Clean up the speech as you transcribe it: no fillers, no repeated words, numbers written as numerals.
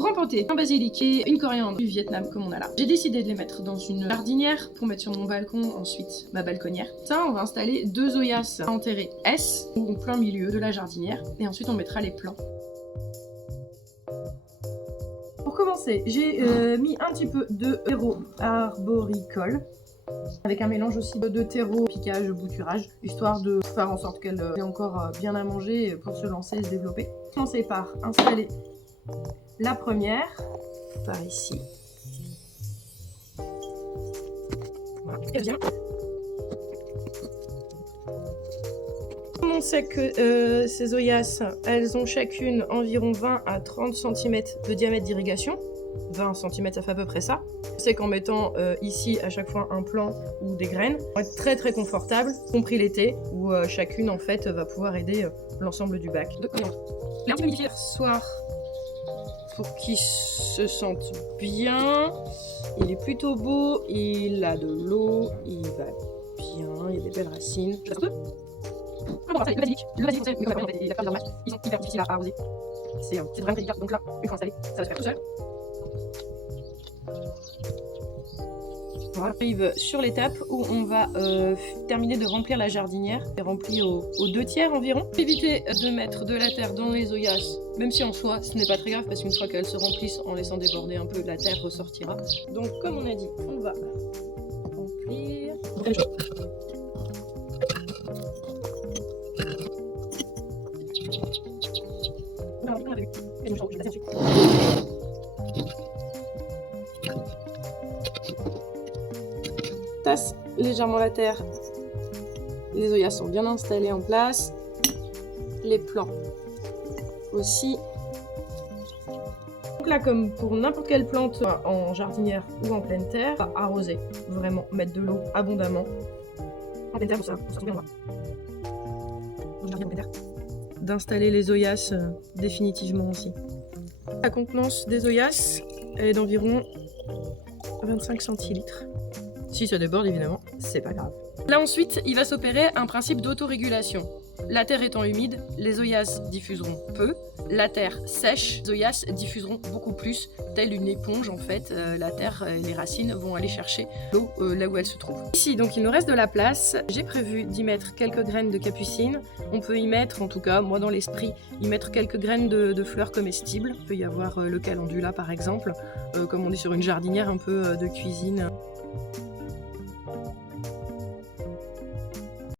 Pour rempoter un basilic et une coriandre du Vietnam comme on a là, j'ai décidé de les mettre dans une jardinière pour mettre sur mon balcon, ensuite ma balconnière. Ça, on va installer 2 zoyas enterrés S au plein milieu de la jardinière et ensuite on mettra les plants. Pour commencer, j'ai mis un petit peu de terreau arboricole avec un mélange aussi de terreau, piquage, bouturage, histoire de faire en sorte qu'elle ait encore bien à manger pour se lancer et se développer. Commencer par installer la première, par ici. Voilà, et bien. Comme on sait que ces zoyas, elles ont chacune environ 20 à 30 cm de diamètre d'irrigation. 20 cm, ça fait à peu près ça. Je sais qu'en mettant ici à chaque fois un plant ou des graines, on va être très très confortable, compris l'été, où chacune en fait va pouvoir aider l'ensemble du bac. Les humidifier soir pour qu'ils se sentent bien. Il est plutôt beau, il a de l'eau, il va bien, il y a des belles racines. Je reste un peu. On va installer le basilic, on sait, mais comme en fait, il a pas de match, ils sont hyper difficiles à arroser. C'est vraiment délicat, donc là, une fois installé, ça va se faire tout seul. On arrive sur l'étape où on va terminer de remplir la jardinière. C'est rempli aux 2/3 environ. Éviter de mettre de la terre dans les zoyas, même si en soi ce n'est pas très grave parce qu'une fois qu'elles se remplissent en laissant déborder un peu, la terre ressortira. Donc comme on a dit, on va remplir. Tasse légèrement la terre, les zoyas sont bien installés en place, les plants aussi. Donc là, comme pour n'importe quelle plante en jardinière ou en pleine terre, arroser, vraiment mettre de l'eau abondamment. En pleine terre, pour ça se bien d'installer les zoyas définitivement aussi. La contenance des zoyas, elle est d'environ 25 centilitres. Si ça déborde, évidemment, c'est pas grave. Là ensuite, il va s'opérer un principe d'autorégulation. La terre étant humide, les zoyas diffuseront peu. La terre sèche, les zoyas diffuseront beaucoup plus, telle une éponge en fait. La terre et les racines vont aller chercher l'eau là où elle se trouve. Ici, donc, il nous reste de la place. J'ai prévu d'y mettre quelques graines de capucine. On peut y mettre, en tout cas, moi dans l'esprit, y mettre quelques graines de fleurs comestibles. Il peut y avoir le calendula par exemple, comme on est sur une jardinière un peu de cuisine.